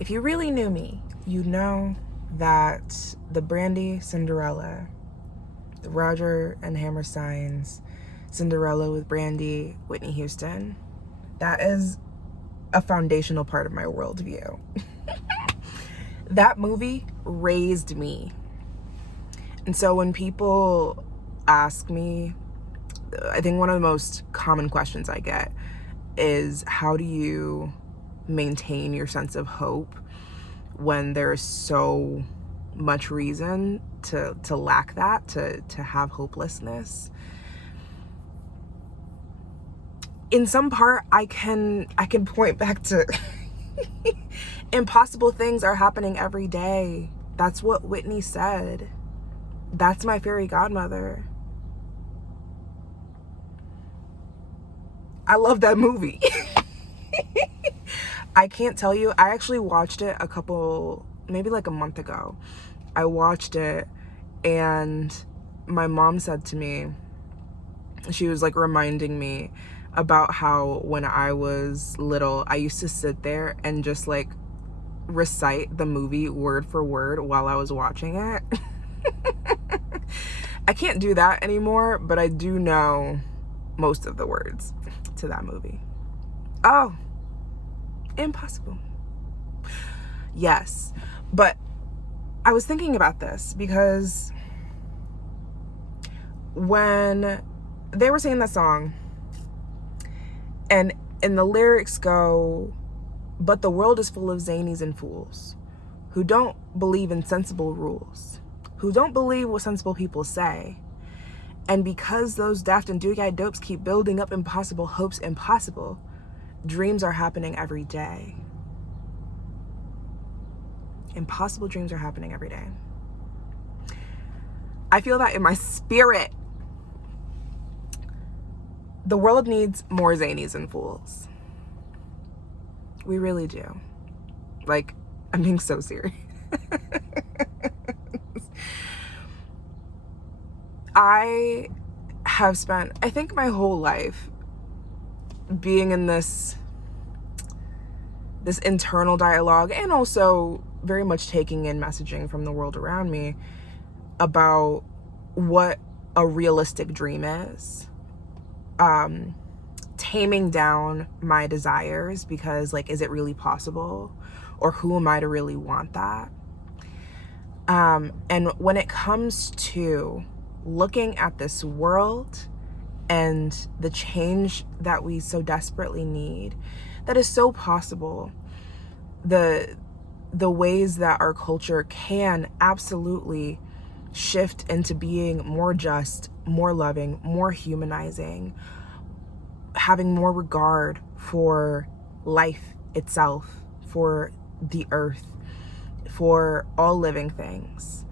If you really knew me, you know that the Brandy Cinderella, the Roger and Hammerstein's Cinderella with Brandy Whitney Houston, that is a foundational part of my worldview. That movie raised me. And so when people ask me, I think one of the most common questions I get is, how do you maintain your sense of hope when there's so much reason to lack that, to have hopelessness? In some part, I can point back to impossible things are happening every day. That's what Whitney said. That's my fairy godmother. I love that movie. I can't tell you, I actually watched it maybe like a month ago. I watched it and my mom said to me, she was like reminding me about how when I was little, I used to sit there and just like recite the movie word for word while I was watching it. I can't do that anymore, but I do know most of the words to that movie. Oh, impossible. Yes, but I was thinking about this because when they were singing that song and the lyrics go, but the world is full of zanies and fools who don't believe in sensible rules, who don't believe what sensible people say. And because those daft and dewy-eyed dopes keep building up impossible hopes impossible, dreams are happening every day. Impossible dreams are happening every day. I feel that in my spirit. The world needs more zanies and fools. We really do. Like, I'm being so serious. I have spent, I think, my whole life being in this internal dialogue, and also very much taking in messaging from the world around me about what a realistic dream is. Taming down my desires because, like, is it really possible? Or who am I to really want that? And when it comes to looking at this world and the change that we so desperately need, that is so possible, the ways that our culture can absolutely shift into being more just, more loving, more humanizing, having more regard for life itself, for the earth, for all living things.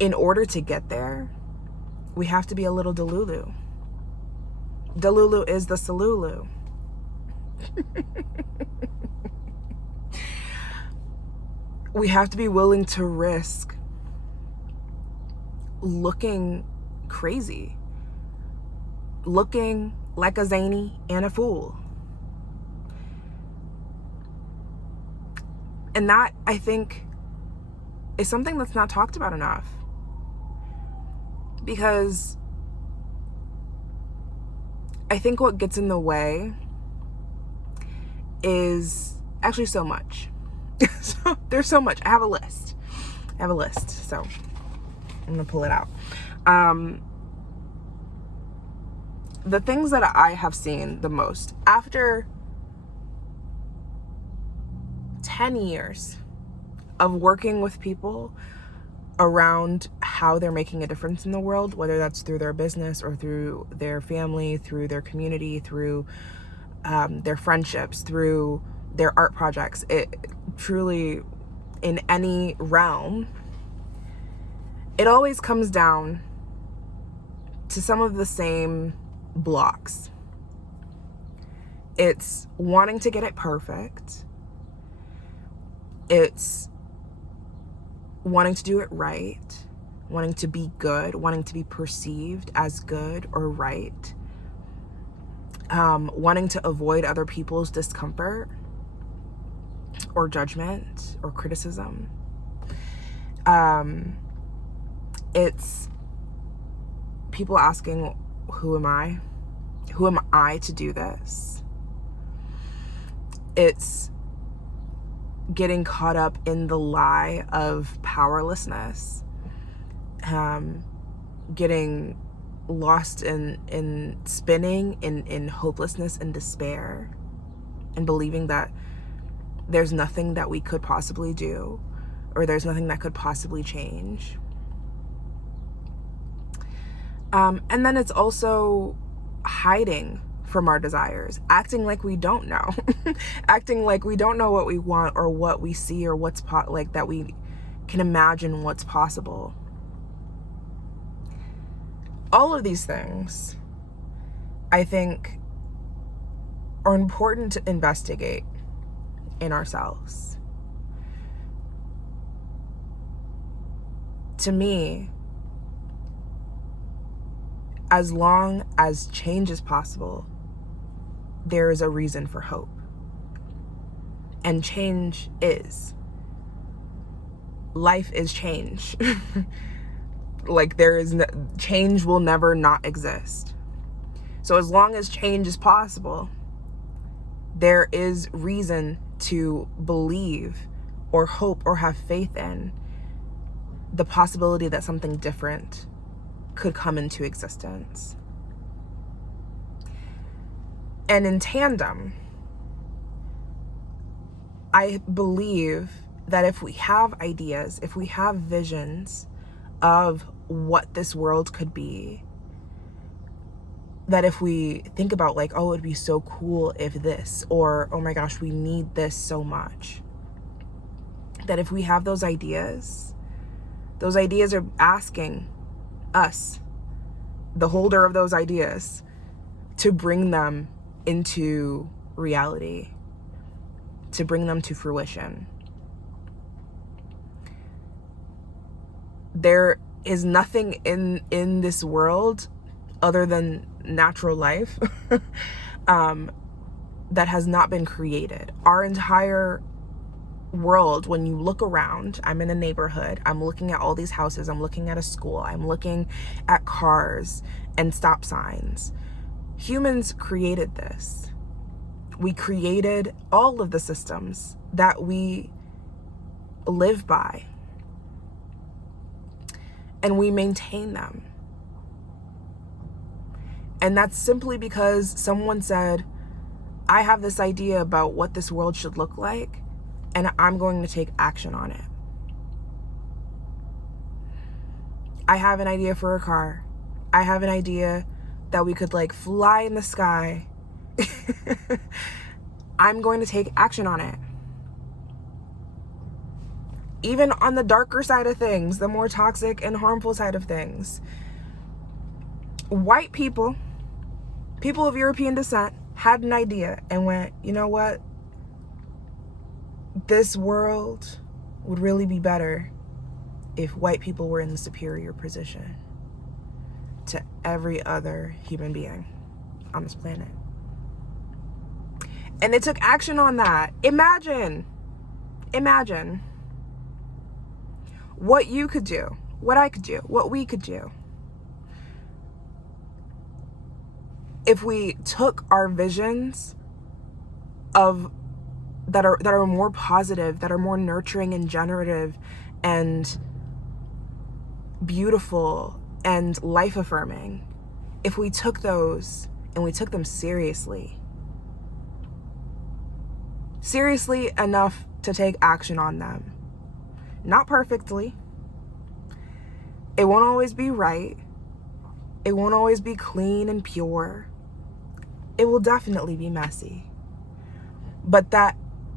In order to get there, we have to be a little Delulu. Delulu is the Salulu. We have to be willing to risk looking crazy, looking like a zany and a fool. And that, I think, is something that's not talked about enough. Because I think what gets in the way is actually so much. So there's so much. I have a list, so I'm gonna pull it out. The things that I have seen the most after 10 years of working with people around how they're making a difference in the world, whether that's through their business or through their family, through their community, through their friendships, through their art projects, it truly, in any realm, it always comes down to some of the same blocks. It's wanting to get it perfect. It's wanting to do it right, wanting to be good, wanting to be perceived as good or right, wanting to avoid other people's discomfort, or judgment or criticism. It's people asking, who am I? Who am I to do this? It's getting caught up in the lie of powerlessness, getting lost in spinning in hopelessness and despair, and believing that there's nothing that we could possibly do, or there's nothing that could possibly change. And then it's also hiding from our desires, acting like we don't know, acting like we don't know what we want or what we see or what's like that we can imagine what's possible. All of these things, I think, are important to investigate in ourselves. To me, as long as change is possible, there is a reason for hope. And change is. Life is change. Like change will never not exist. So as long as change is possible, there is reason to believe or hope or have faith in the possibility that something different could come into existence. And in tandem, I believe that if we have ideas, if we have visions of what this world could be, that if we think about like, oh, it'd be so cool if this, or oh my gosh, we need this so much, that if we have those ideas are asking us, the holder of those ideas, to bring them into reality, to bring them to fruition. There is nothing in this world other than natural life that has not been created. Our entire world, when you look around, I'm in a neighborhood, I'm looking at all these houses, I'm looking at a school, I'm looking at cars and stop signs. Humans created this. We created all of the systems that we live by, and we maintain them. And that's simply because someone said, I have this idea about what this world should look like, and I'm going to take action on it. I have an idea for a car. I have an idea that we could like fly in the sky. I'm going to take action on it. Even on the darker side of things, the more toxic and harmful side of things, white people of European descent, had an idea and went, you know what? This world would really be better if white people were in the superior position to every other human being on this planet. And they took action on that. Imagine what you could do, what I could do, what we could do if we took our visions of that are more positive, that are more nurturing and generative and beautiful and life affirming, if we took those and we took them seriously enough to take action on them. Not perfectly. It won't always be right. It won't always be clean and pure. It will definitely be messy. But that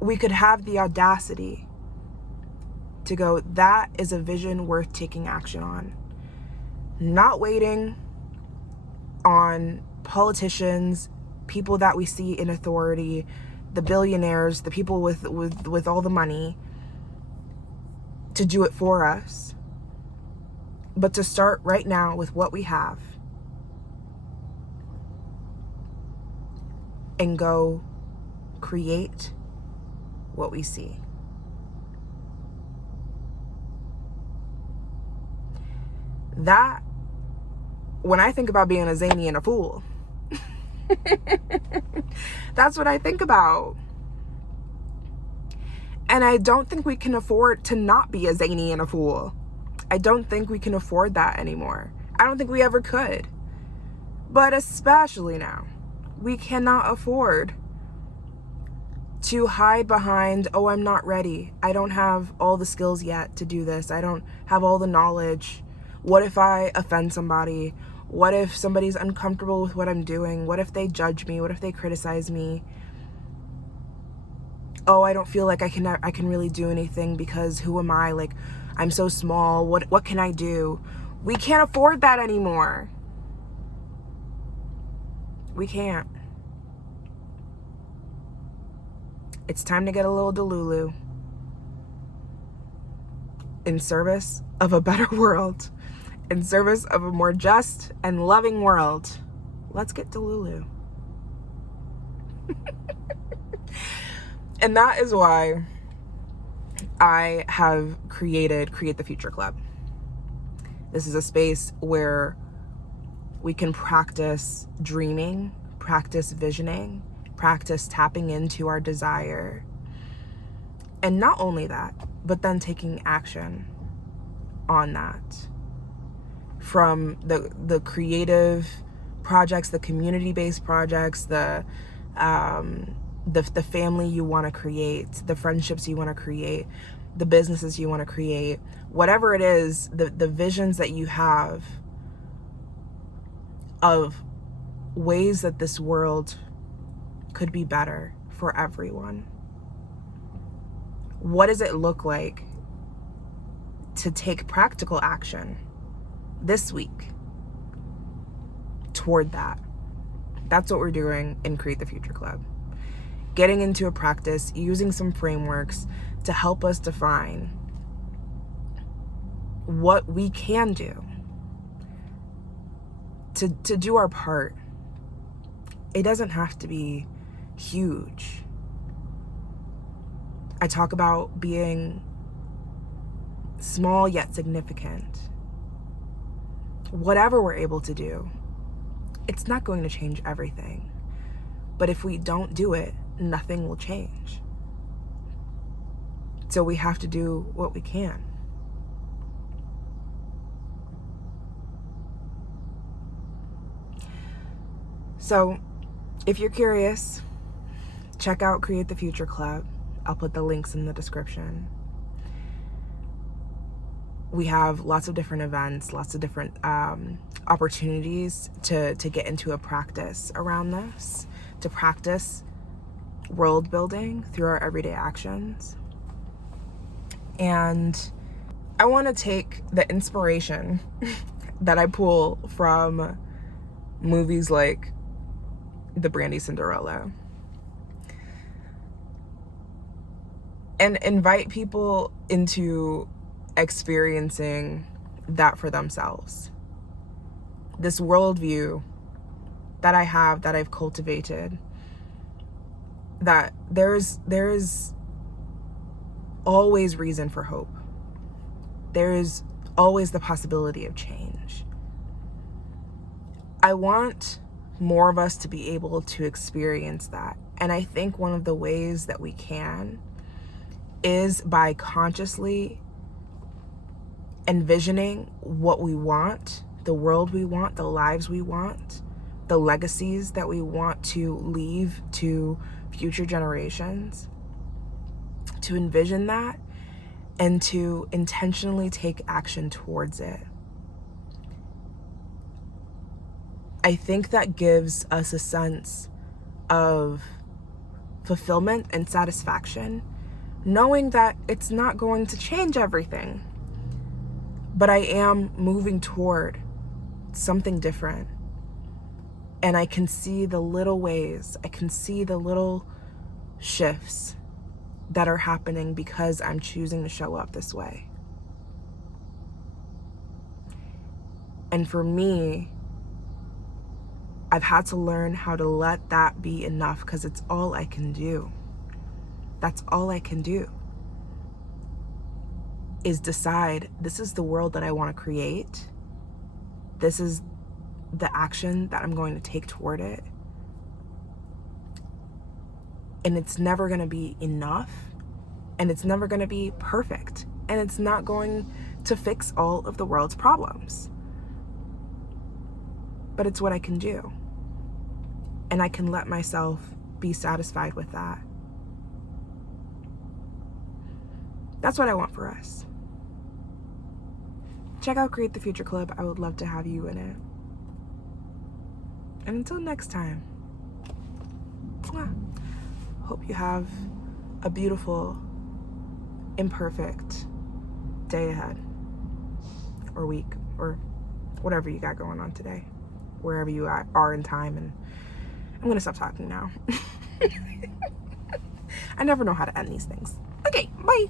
we could have the audacity to go, that is a vision worth taking action on. Not waiting on politicians, people that we see in authority, the billionaires, the people with all the money to do it for us, but to start right now with what we have and go create what we see. That, when I think about being a zany and a fool, that's what I think about. And I don't think we can afford to not be a zany and a fool. I don't think we can afford that anymore. I don't think we ever could. But especially now, we cannot afford to hide behind, oh, I'm not ready. I don't have all the skills yet to do this. I don't have all the knowledge. What if I offend somebody? What if somebody's uncomfortable with what I'm doing? What if they judge me? What if they criticize me? Oh, I don't feel like I can really do anything because who am I? Like, I'm so small. What can I do? We can't afford that anymore. We can't. It's time to get a little Delulu in service of a better world, in service of a more just and loving world. Let's get Delulu. And that is why I have created Create the Future Club. This is a space where we can practice dreaming, practice visioning, practice tapping into our desire. And not only that, but then taking action on that. From the creative projects, the community-based projects, the family you want to create, the friendships you want to create, the businesses you want to create, whatever it is, the visions that you have of ways that this world could be better for everyone. What does it look like to take practical action this week toward that? That's what we're doing in Create the Future Club. Getting into a practice, using some frameworks to help us define what we can do to do our part. It doesn't have to be huge. I talk about being small yet significant. Whatever we're able to do, it's not going to change everything. But if we don't do it, nothing will change. So we have to do what we can. So if you're curious, check out Create the Future Club. I'll put the links in the description. We have lots of different events, lots of different opportunities to get into a practice around this, to practice world building through our everyday actions. And I want to take the inspiration that I pull from movies like the Brandy Cinderella and invite people into experiencing that for themselves. This worldview that I have, that I've cultivated, that there's always reason for hope. There's always the possibility of change. I want more of us to be able to experience that. And I think one of the ways that we can is by consciously envisioning what we want, the world we want, the lives we want, the legacies that we want to leave to future generations, to envision that and to intentionally take action towards it. I think that gives us a sense of fulfillment and satisfaction, knowing that it's not going to change everything, but I am moving toward something different. And I can see the little ways, I can see the little shifts that are happening because I'm choosing to show up this way. And for me, I've had to learn how to let that be enough because it's all I can do. That's all I can do, is decide this is the world that I want to create. This is the action that I'm going to take toward it. And it's never going to be enough, and it's never going to be perfect, and it's not going to fix all of the world's problems. But it's what I can do. And I can let myself be satisfied with that. That's what I want for us. Check out Create the Future Club. I would love to have you in it. And until next time, hope you have a beautiful, imperfect day ahead, or week, or whatever you got going on today, wherever you are in time. And I'm gonna stop talking now. I never know how to end these things. Okay, bye.